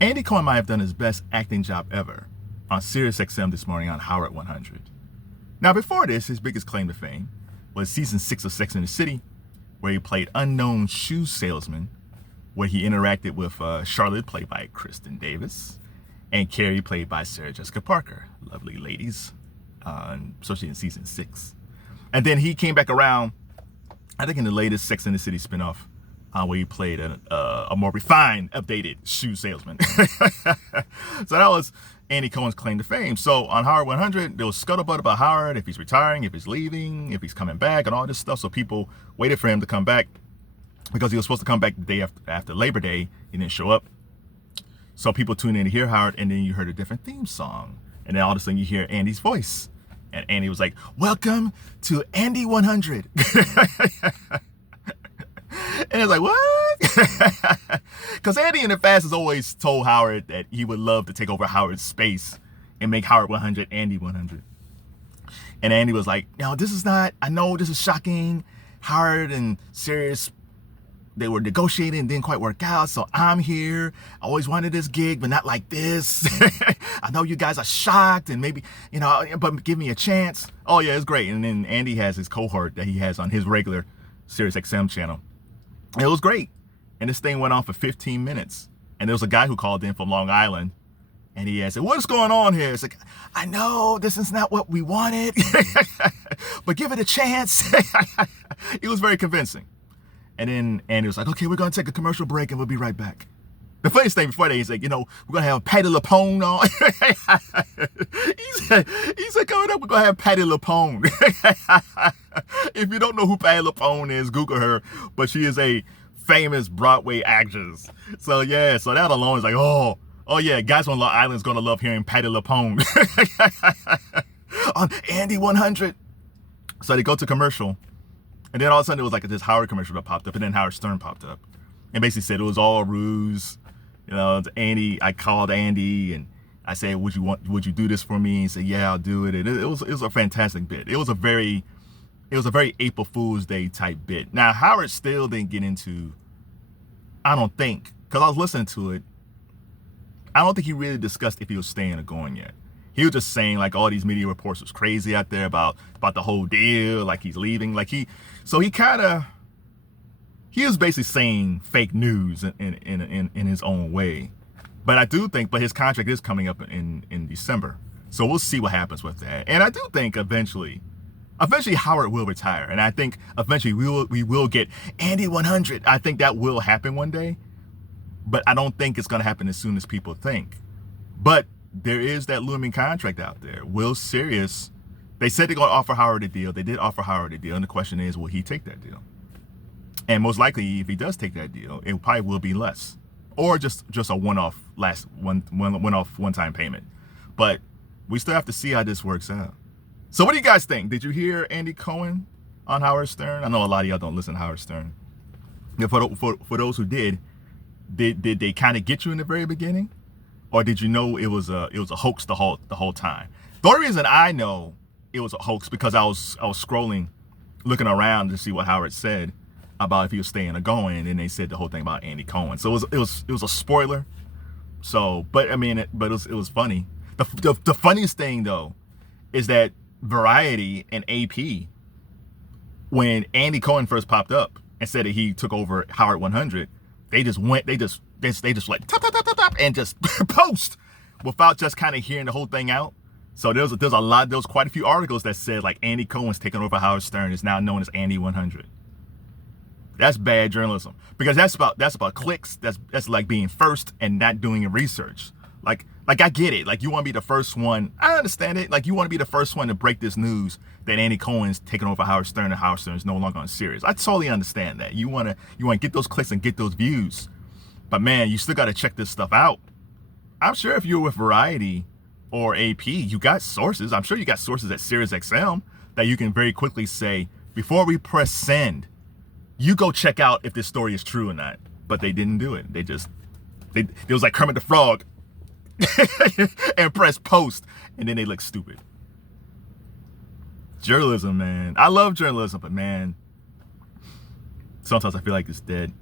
Andy Cohen might have done his best acting job ever on SiriusXM this morning on Howard 100. Now, before this, his biggest claim to fame was season 6 of Sex and the City, where he played unknown shoe salesman, where he interacted with Charlotte, played by Kristen Davis, and Carrie, played by Sarah Jessica Parker. Lovely ladies, especially in season 6. And then he came back around, I think in the latest Sex and the City spinoff, where he played a more refined, updated shoe salesman. So that was Andy Cohen's claim to fame. So on Howard 100, there was scuttlebutt about Howard, if he's retiring, if he's leaving, if he's coming back, and all this stuff. So people waited for him to come back because he was supposed to come back the day after Labor Day. He didn't show up. So people tuned in to hear Howard, and then you heard a different theme song. And then all of a sudden you hear Andy's voice. And Andy was like, "Welcome to Andy 100. And it's like, what? Because Andy in the past has always told Howard that he would love to take over Howard's space and make Howard 100 Andy 100. And Andy was like, no, this is not, I know this is shocking. Howard and Sirius, they were negotiating and didn't quite work out. So I'm here. I always wanted this gig, but not like this. I know you guys are shocked and maybe, but give me a chance. Oh yeah, it's great. And then Andy has his cohort that he has on his regular SiriusXM channel. It was great. And this thing went on for 15 minutes. And there was a guy who called in from Long Island. And he said, what's going on here? It's like, I know this is not what we wanted, but give it a chance. It was very convincing. And then Andy was like, okay, we're going to take a commercial break and we'll be right back. The funniest thing before that, he's like, we're going to have Patti LuPone on. he said, coming up, we're going to have Patti LuPone. If you don't know who Patti LuPone is, Google her. But she is a famous Broadway actress. So yeah, so that alone is like, oh yeah, guys on Long Island is going to love hearing Patti LuPone on Andy 100. So they go to commercial. And then all of a sudden it was like this Howard commercial that popped up. And then Howard Stern popped up. And basically said it was all ruse. Andy, I called Andy and I said, would you do this for me? He said, yeah, I'll do it. And it was a fantastic bit. It was a very April Fool's Day type bit. Now, Howard still didn't get into, I don't think, because I was listening to it, I don't think he really discussed if he was staying or going yet. He was just saying like all these media reports was crazy out there about the whole deal, like he's leaving. He was basically saying fake news in his own way. But I do think, his contract is coming up in December. So we'll see what happens with that. And I do think eventually Howard will retire. And I think eventually we will get Andy 100. I think that will happen one day. But I don't think it's going to happen as soon as people think. But there is that looming contract out there. Will Sirius, they said they're going to offer Howard a deal. They did offer Howard a deal. And the question is, will he take that deal? And most likely, if he does take that deal, it probably will be less, or just a one-time payment. But we still have to see how this works out. So, what do you guys think? Did you hear Andy Cohen on Howard Stern? I know a lot of y'all don't listen to Howard Stern. For those who did they kind of get you in the very beginning, or did you know it was a hoax the whole time? The only reason I know it was a hoax because I was scrolling, looking around to see what Howard said about if he was staying or going, and they said the whole thing about Andy Cohen. So it was a spoiler. So, but it was funny. The funniest thing though is that Variety and AP, when Andy Cohen first popped up and said that he took over Howard 100, they just like tap, tap, tap, tap, tap, and just post without just kind of hearing the whole thing out. So there was quite a few articles that said like Andy Cohen's taking over Howard Stern, is now known as Andy 100. That's bad journalism, because that's about clicks. That's like being first and not doing your research. Like I get it. Like you want to be the first one. I understand it. Like you want to be the first one to break this news that Andy Cohen's taking over Howard Stern and Howard Stern is no longer on Sirius. I totally understand that. You want to get those clicks and get those views. But man, you still got to check this stuff out. I'm sure if you're with Variety or AP, you got sources. I'm sure you got sources at SiriusXM that you can very quickly say, before we press send, you go check out if this story is true or not. But they didn't do it. It was like Kermit the Frog and press post, and then they look stupid. Journalism, man. I love journalism, but man, sometimes I feel like it's dead.